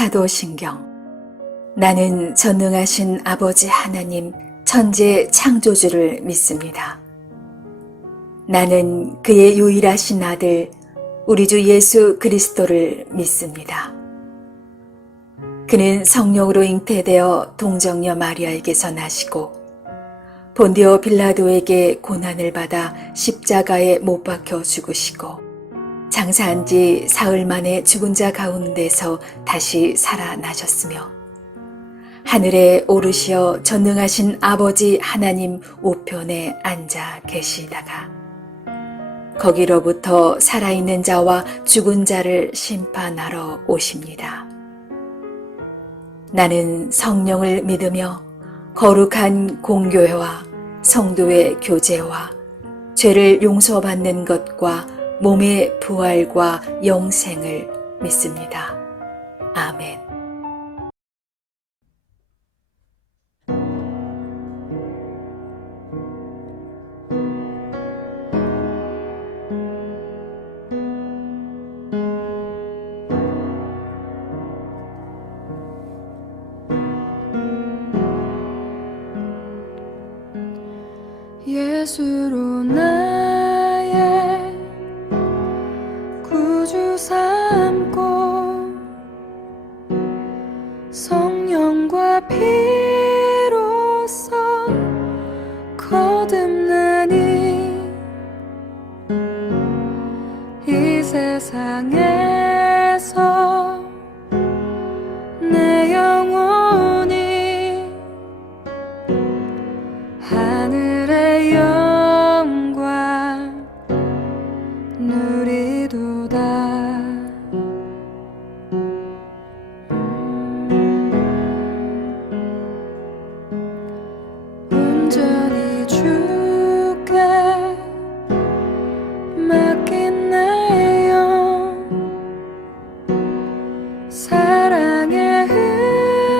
사도신경. 나는 전능하신 아버지 하나님 천재 창조주를 믿습니다. 나는 그의 유일하신 아들 우리 주 예수 그리스도를 믿습니다. 그는 성령으로 잉태되어 동정녀 마리아에게서 나시고 본디오 빌라도에게 고난을 받아 십자가에 못 박혀 죽으시고 장사한 지 사흘 만에 죽은 자 가운데서 다시 살아나셨으며 하늘에 오르시어 전능하신 아버지 하나님 우편에 앉아 계시다가 거기로부터 살아있는 자와 죽은 자를 심판하러 오십니다. 나는 성령을 믿으며 거룩한 공교회와 성도의 교제와 죄를 용서받는 것과 몸의 부활과 영생을 믿습니다. 아멘. 예수로 나의 구주 삼고 성령과 피로써 거듭나니 이 세상에서 내 영혼이 하늘의 영광 누리도다. 온전히 주께 맡긴 나의 영 사랑의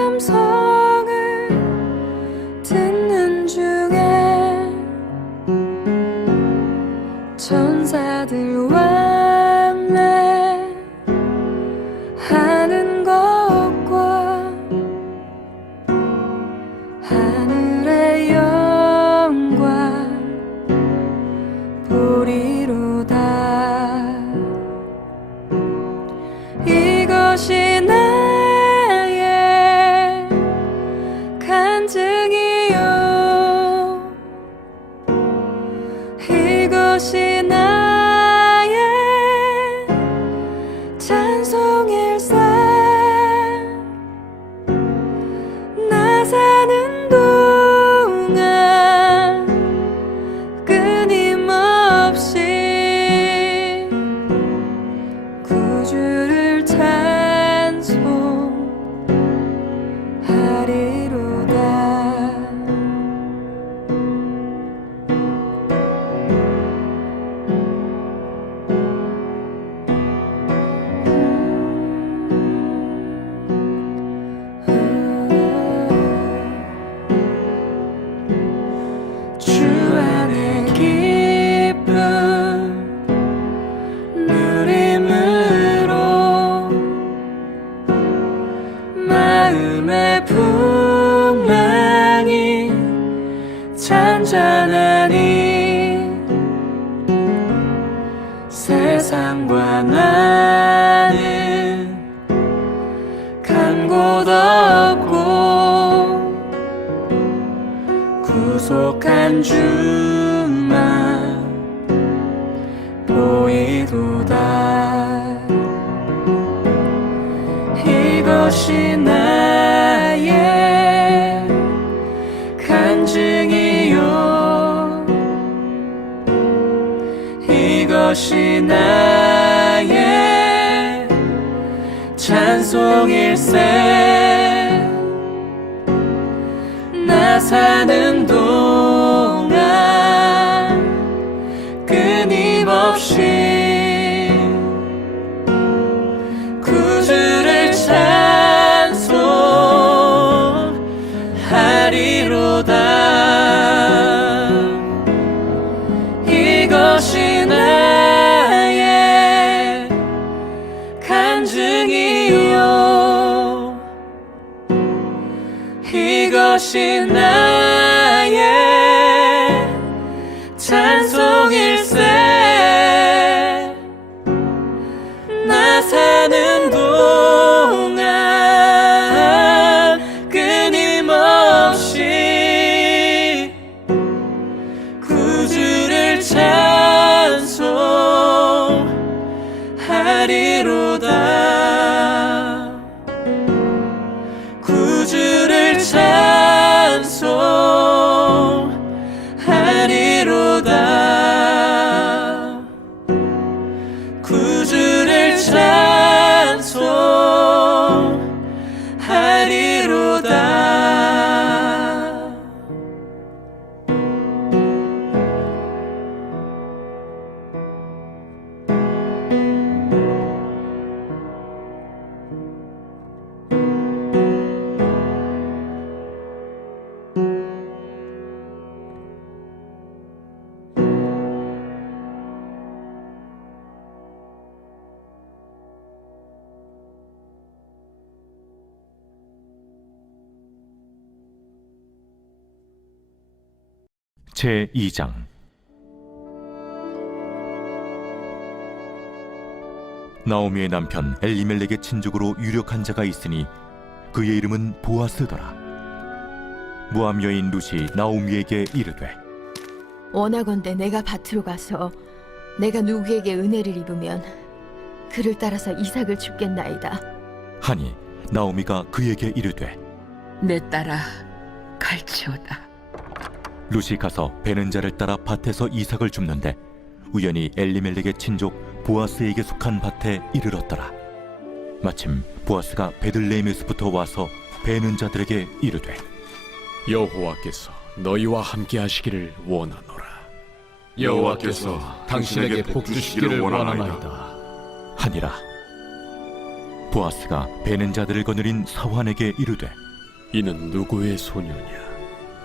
음성을 듣는 중에 천사들 왕래하는 것과 하늘의 영광 보리로다. 이것이 나의 간증이요 이것이 나의 찬송일세. 나 사는 동안 끊임없이 구주를 찬송하리로다. 주 안에 기쁨 누림으로 마음의 풍랑이 잔잔하니 세상과 나는 간 곳 없고 구속한 주만 보이도다. 이것이 나의 간증이요 이것이 나의 찬송일세. 나 사는 동안 끊임없이 구주를 찬송하리로다. 이것이 나의 간증이요 것이 나의 찬송일세. 나 사는 동안 끊임없이 구주를 찬송하리로다. 구주를 찬송하리로다. 구주를 찬송하리로다. 제2장. 나오미의 남편 엘리멜렉의 친족으로 유력한 자가 있으니 그의 이름은 보아스더라. 모압 여인 룻이 나오미에게 이르되, 원하건대 내가 밭으로 가서 내가 누구에게 은혜를 입으면 그를 따라서 이삭을 줍겠나이다. 하니 나오미가 그에게 이르되, 내 딸아 갈지어다. 룻이 가서 베는 자를 따라 밭에서 이삭을 줍는데 우연히 엘리멜렉의 친족 보아스에게 속한 밭에 이르렀더라. 마침 보아스가 베들레헴에서부터 와서 베는 자들에게 이르되, 여호와께서 너희와 함께 하시기를 원하노라. 여호와께서 당신에게 복 주시기를 원하나이다. 하니라. 보아스가 베는 자들을 거느린 사환에게 이르되, 이는 누구의 소녀냐?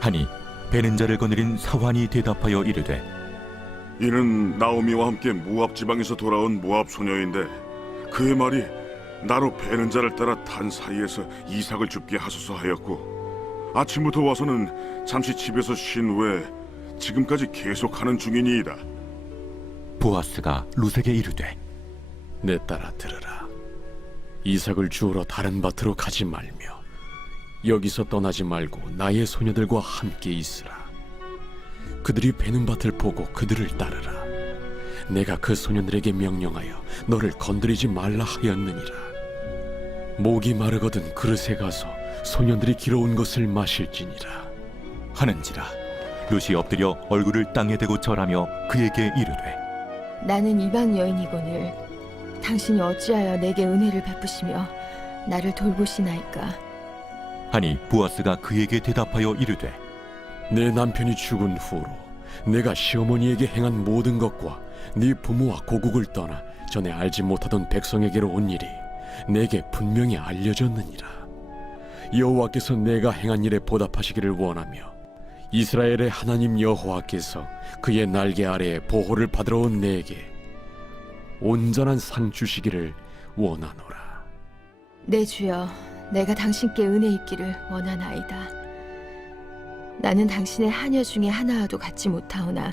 하니 베는 자를 거느린 사환이 대답하여 이르되, 이는 나오미와 함께 모압 지방에서 돌아온 모압 소녀인데 그의 말이 나로 베는 자를 따라 단 사이에서 이삭을 줍게 하소서 하였고 아침부터 와서는 잠시 집에서 쉰 후에 지금까지 계속하는 중이니이다. 보아스가 룻에게 이르되, 내 딸아 들으라. 이삭을 주우러 다른 밭으로 가지 말며 여기서 떠나지 말고 나의 소녀들과 함께 있으라. 그들이 베는 밭을 보고 그들을 따르라. 내가 그 소년들에게 명령하여 너를 건드리지 말라 하였느니라. 목이 마르거든 그릇에 가서 소년들이 길어온 것을 마실지니라. 하는지라. 룻이 엎드려 얼굴을 땅에 대고 절하며 그에게 이르되, 나는 이방 여인이거늘 당신이 어찌하여 내게 은혜를 베푸시며 나를 돌보시나이까. 하니 보아스가 그에게 대답하여 이르되, 내 남편이 죽은 후로 내가 시어머니에게 행한 모든 것과 네 부모와 고국을 떠나 전에 알지 못하던 백성에게로 온 일이 내게 분명히 알려졌느니라. 여호와께서 내가 행한 일에 보답하시기를 원하며 이스라엘의 하나님 여호와께서 그의 날개 아래에 보호를 받으러 온 내게 온전한 상 주시기를 원하노라. 내 주여, 내가 당신께 은혜 입기를 원하나이다. 나는 당신의 하녀 중에 하나와도 같지 못하오나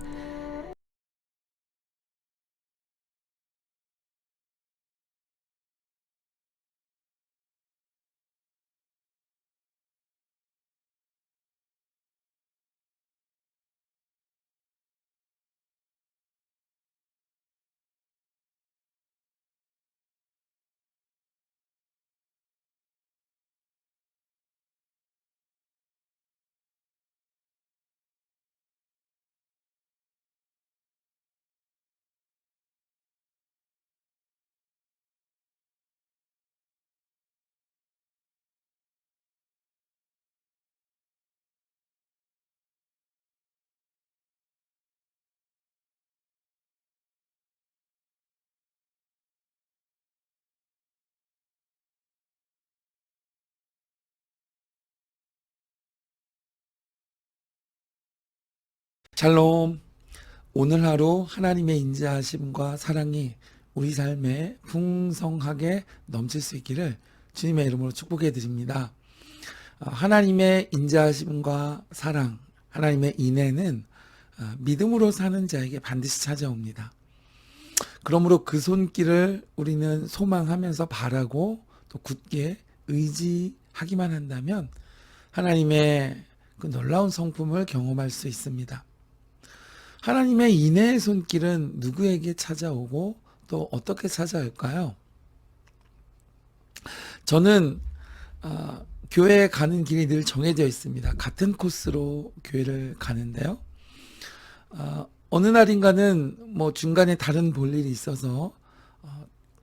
샬롬. 오늘 하루 하나님의 인자하심과 사랑이 우리 삶에 풍성하게 넘칠 수 있기를 주님의 이름으로 축복해 드립니다. 하나님의 인자하심과 사랑, 하나님의 인애는 믿음으로 사는 자에게 반드시 찾아옵니다. 그러므로 그 손길을 우리는 소망하면서 바라고 또 굳게 의지하기만 한다면 하나님의 그 놀라운 성품을 경험할 수 있습니다. 하나님의 인애의 손길은 누구에게 찾아오고 또 어떻게 찾아올까요? 저는 교회에 가는 길이 늘 정해져 있습니다. 같은 코스로 교회를 가는데요. 어느 날인가는 뭐 중간에 다른 볼일이 있어서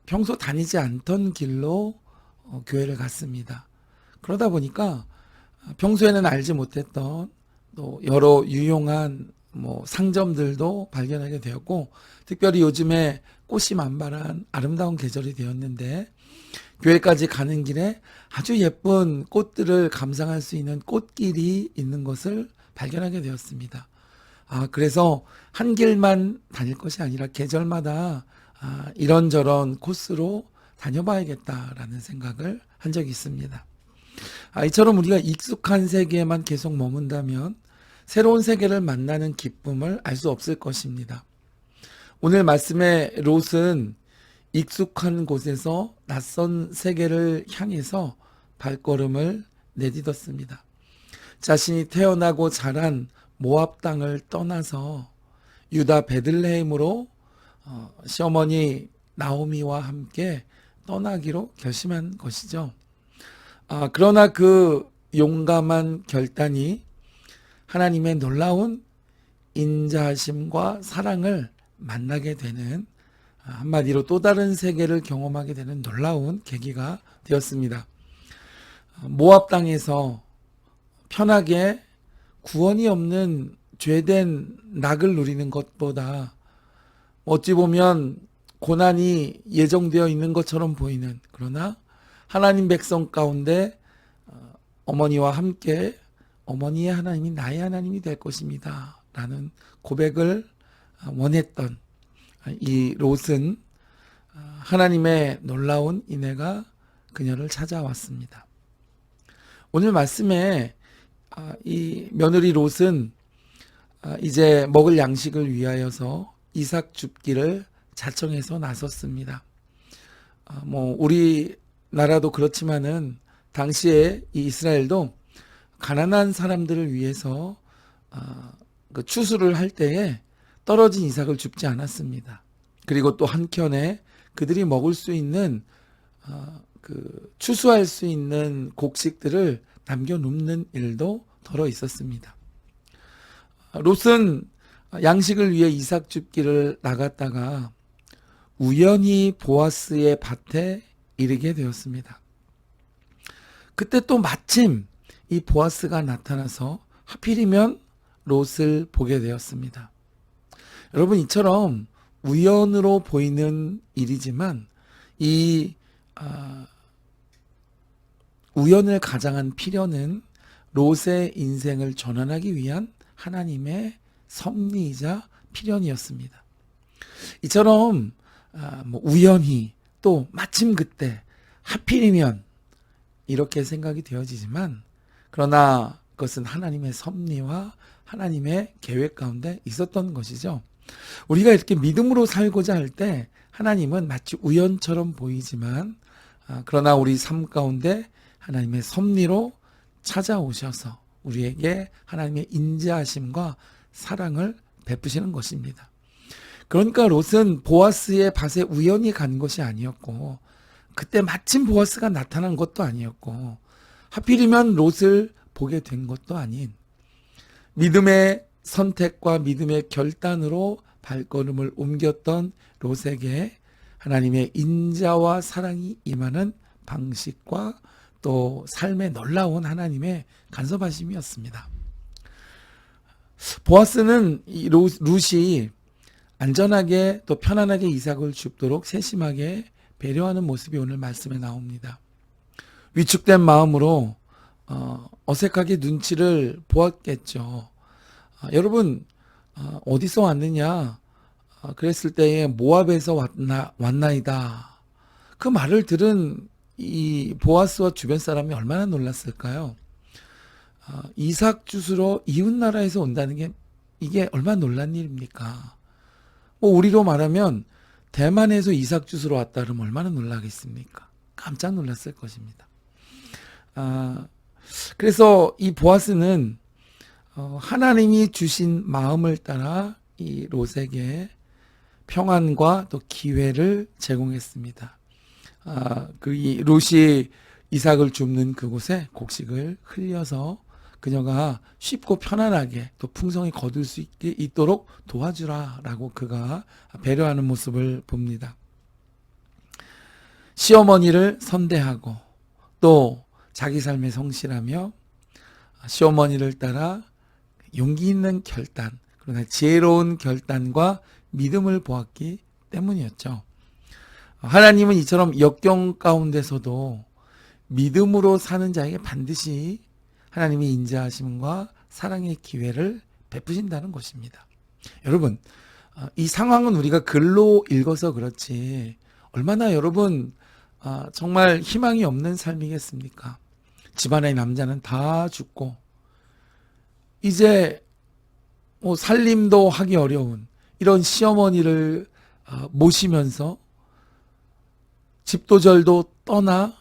평소 다니지 않던 길로 교회를 갔습니다. 그러다 보니까 평소에는 알지 못했던 또 여러 유용한 뭐 상점들도 발견하게 되었고, 특별히 요즘에 꽃이 만발한 아름다운 계절이 되었는데 교회까지 가는 길에 아주 예쁜 꽃들을 감상할 수 있는 꽃길이 있는 것을 발견하게 되었습니다. 그래서 한 길만 다닐 것이 아니라 계절마다 이런저런 코스로 다녀봐야겠다라는 생각을 한 적이 있습니다. 이처럼 우리가 익숙한 세계에만 계속 머문다면 새로운 세계를 만나는 기쁨을 알 수 없을 것입니다. 오늘 말씀의 롯은 익숙한 곳에서 낯선 세계를 향해서 발걸음을 내딛었습니다. 자신이 태어나고 자란 모압 땅을 떠나서 유다 베들레헴으로 시어머니 나오미와 함께 떠나기로 결심한 것이죠. 그러나 그 용감한 결단이 하나님의 놀라운 인자하심과 사랑을 만나게 되는, 한마디로 또 다른 세계를 경험하게 되는 놀라운 계기가 되었습니다. 모압 땅에서 편하게 구원이 없는 죄된 낙을 누리는 것보다 어찌 보면 고난이 예정되어 있는 것처럼 보이는, 그러나 하나님 백성 가운데 어머니와 함께 어머니의 하나님이 나의 하나님이 될 것입니다 라는 고백을 원했던 이 롯은 하나님의 놀라운 인애가 그녀를 찾아왔습니다. 오늘 말씀에 이 며느리 롯은 이제 먹을 양식을 위하여서 이삭 줍기를 자청해서 나섰습니다. 뭐 우리나라도 그렇지만은 당시에 이 이스라엘도 가난한 사람들을 위해서 그 추수를 할 때에 떨어진 이삭을 줍지 않았습니다. 그리고 또 한켠에 그들이 먹을 수 있는 그 추수할 수 있는 곡식들을 남겨놓는 일도 덜어 있었습니다. 롯은 양식을 위해 이삭 줍기를 나갔다가 우연히 보아스의 밭에 이르게 되었습니다. 그때 또 마침 이 보아스가 나타나서 하필이면 롯을 보게 되었습니다. 여러분, 이처럼 우연으로 보이는 일이지만 이 우연을 가장한 필요는 롯의 인생을 전환하기 위한 하나님의 섭리이자 필연이었습니다. 이처럼 뭐 우연히 또 마침 그때 하필이면 이렇게 생각이 되어지지만, 그러나 그것은 하나님의 섭리와 하나님의 계획 가운데 있었던 것이죠. 우리가 이렇게 믿음으로 살고자 할 때 하나님은 마치 우연처럼 보이지만 그러나 우리 삶 가운데 하나님의 섭리로 찾아오셔서 우리에게 하나님의 인자하심과 사랑을 베푸시는 것입니다. 그러니까 롯은 보아스의 밭에 우연히 간 것이 아니었고, 그때 마침 보아스가 나타난 것도 아니었고, 하필이면 롯을 보게 된 것도 아닌 믿음의 선택과 믿음의 결단으로 발걸음을 옮겼던 롯에게 하나님의 인자와 사랑이 임하는 방식과 또 삶의 놀라운 하나님의 간섭하심이었습니다. 보아스는 이 롯이 안전하게 또 편안하게 이삭을 줍도록 세심하게 배려하는 모습이 오늘 말씀에 나옵니다. 위축된 마음으로 어색하게 눈치를 보았겠죠. 여러분, 어디서 왔느냐? 그랬을 때에 모압에서 왔나이다. 그 말을 들은 이 보아스와 주변 사람이 얼마나 놀랐을까요? 이삭 주스로 이웃 나라에서 온다는 게 이게 얼마나 놀란 일입니까? 뭐 우리로 말하면 대만에서 이삭 주스로 왔다 그러면 얼마나 놀라겠습니까? 깜짝 놀랐을 것입니다. 그래서 이 보아스는 하나님이 주신 마음을 따라 이 롯에게 평안과 또 기회를 제공했습니다. 이 롯이 이삭을 줍는 그곳에 곡식을 흘려서 그녀가 쉽고 편안하게 또 풍성히 거둘 수 있도록 도와주라라고 그가 배려하는 모습을 봅니다. 시어머니를 선대하고 또 자기 삶에 성실하며 시어머니를 따라 용기 있는 결단, 그러나 지혜로운 결단과 믿음을 보았기 때문이었죠. 하나님은 이처럼 역경 가운데서도 믿음으로 사는 자에게 반드시 하나님의 인자하심과 사랑의 기회를 베푸신다는 것입니다. 여러분, 이 상황은 우리가 글로 읽어서 그렇지 얼마나 여러분 정말 희망이 없는 삶이겠습니까? 집안의 남자는 다 죽고 이제 뭐 살림도 하기 어려운 이런 시어머니를 모시면서 집도절도 떠나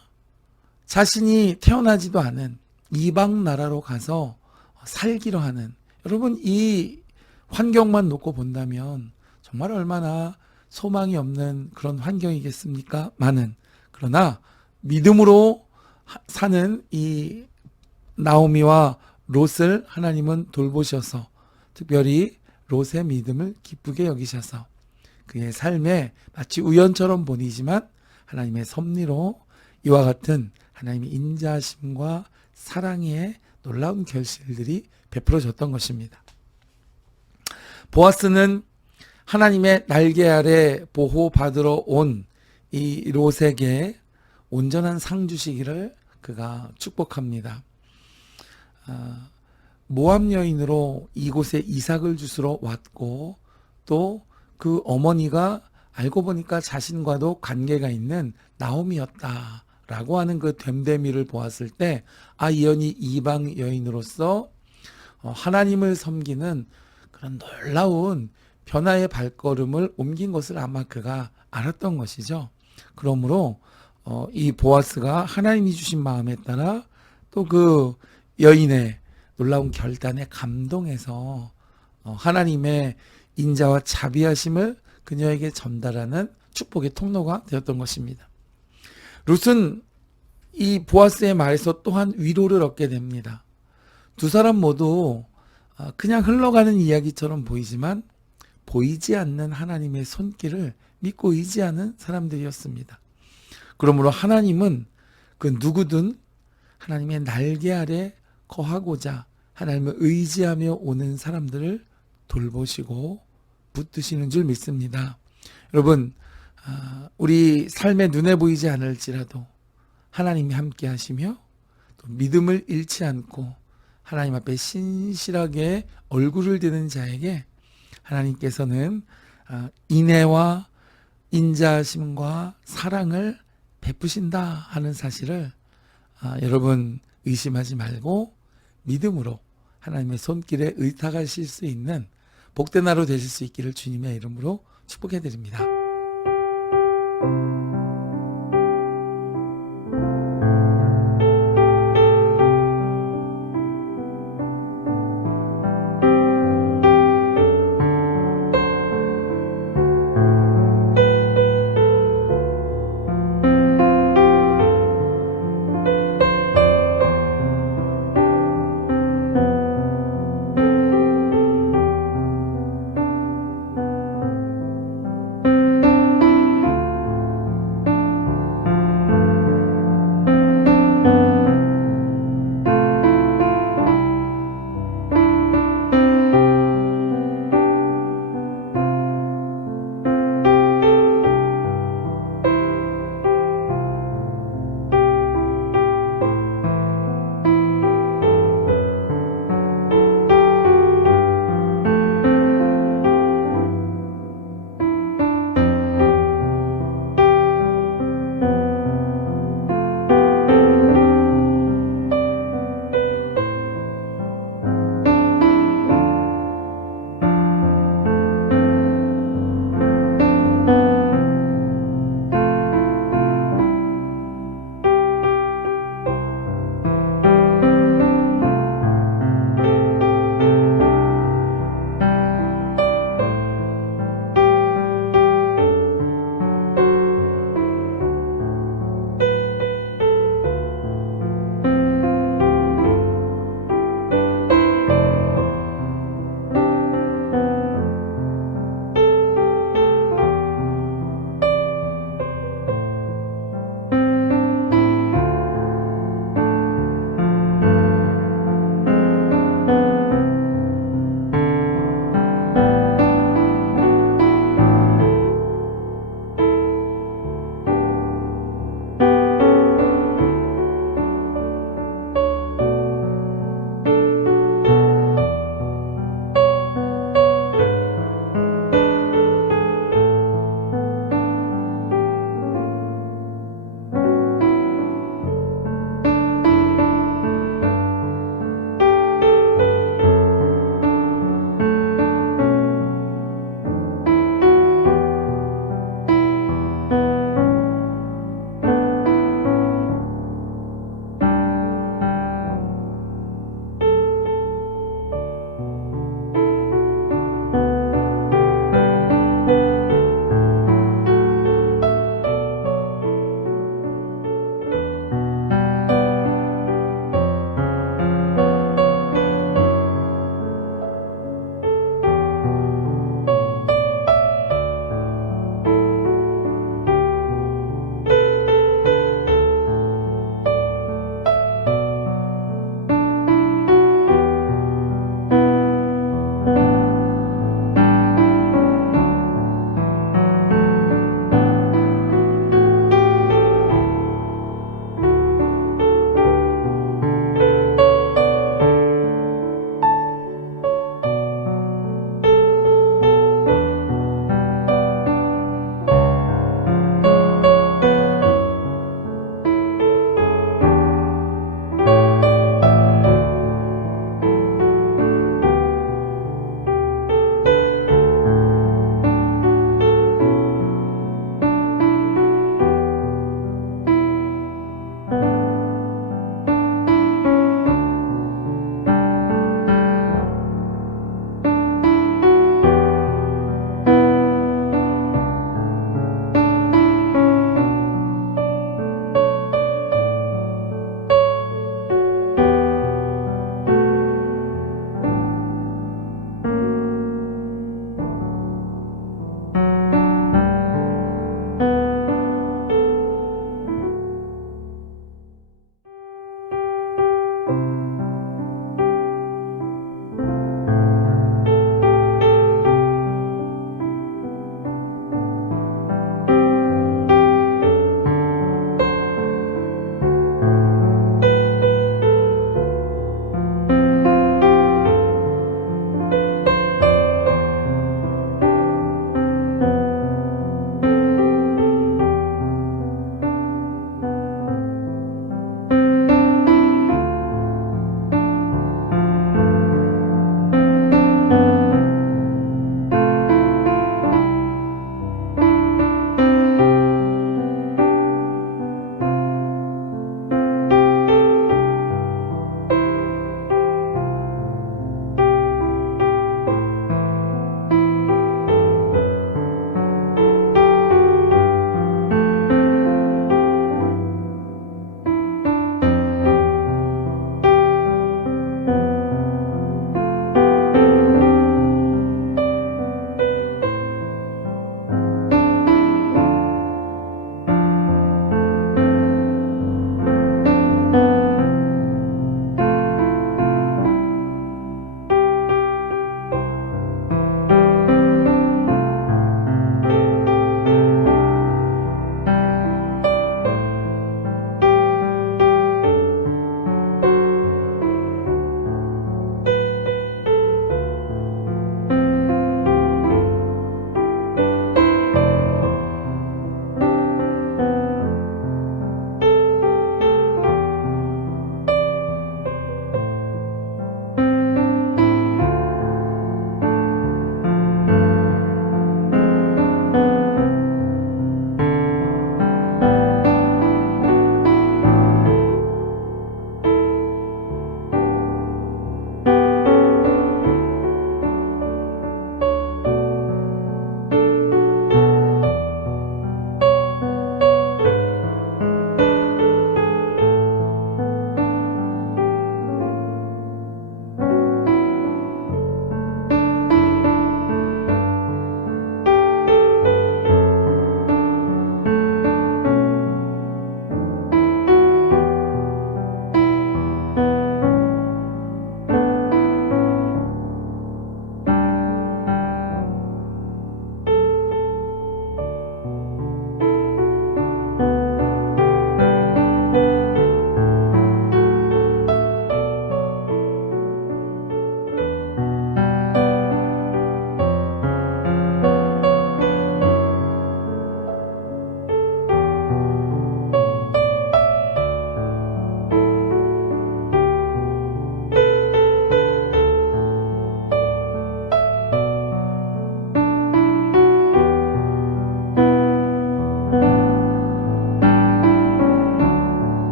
자신이 태어나지도 않은 이방 나라로 가서 살기로 하는, 여러분 이 환경만 놓고 본다면 정말 얼마나 소망이 없는 그런 환경이겠습니까? 그러나 믿음으로 사는 이 나오미와 롯을 하나님은 돌보셔서 특별히 롯의 믿음을 기쁘게 여기셔서 그의 삶에 마치 우연처럼 보이지만 하나님의 섭리로 이와 같은 하나님의 인자하심과 사랑의 놀라운 결실들이 베풀어졌던 것입니다. 보아스는 하나님의 날개 아래 보호받으러 온 이 롯에게 온전한 상 주시기를 그가 축복합니다. 모압 여인으로 이곳에 이삭을 주스러 왔고 또 그 어머니가 알고 보니까 자신과도 관계가 있는 나오미였다라고 하는 그 됨됨이를 보았을 때 이 여인이 이방 여인으로서 하나님을 섬기는 그런 놀라운 변화의 발걸음을 옮긴 것을 아마 그가 알았던 것이죠. 그러므로 이 보아스가 하나님이 주신 마음에 따라 또 그 여인의 놀라운 결단에 감동해서 하나님의 인자와 자비하심을 그녀에게 전달하는 축복의 통로가 되었던 것입니다. 룻은 이 보아스의 말에서 또한 위로를 얻게 됩니다. 두 사람 모두 그냥 흘러가는 이야기처럼 보이지만 보이지 않는 하나님의 손길을 믿고 의지하는 사람들이었습니다. 그러므로 하나님은 그 누구든 하나님의 날개 아래 거하고자 하나님을 의지하며 오는 사람들을 돌보시고 붙드시는 줄 믿습니다. 여러분, 우리 삶에 눈에 보이지 않을지라도 하나님이 함께 하시며 또 믿음을 잃지 않고 하나님 앞에 신실하게 얼굴을 드는 자에게 하나님께서는 인애와 인자하심과 사랑을 베푸신다 하는 사실을 여러분 의심하지 말고 믿음으로 하나님의 손길에 의탁하실 수 있는 복된 하루 되실 수 있기를 주님의 이름으로 축복해 드립니다.